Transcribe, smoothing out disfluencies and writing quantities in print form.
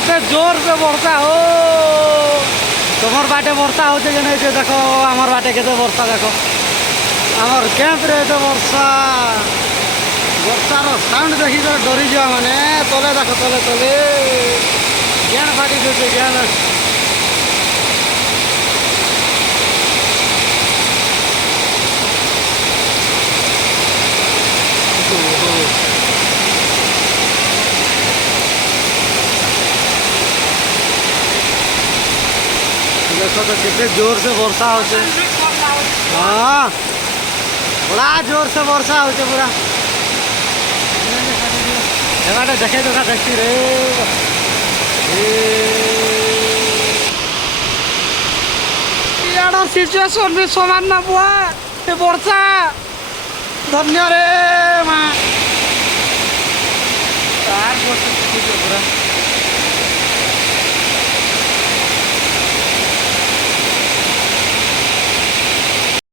केते जोर से वर्षा हो तुमर बाटे वर्षा हो देखो आमर बाटे केते वर्षा देखो आमर कैंप रे तो वर्षा वर्षार साउंड देखी डरी जा माने तले देखो तले तले ज्ञान फाटी देते ज्ञान देखो तो कितने जोर से वर्षा होते हाँ बड़ा जोर से वर्षा होते पूरा एबारे देखे देखा देखती रे यार सिचुएशन भी समान ना बुआ ये वर्षा धन्य रे माँ पूरा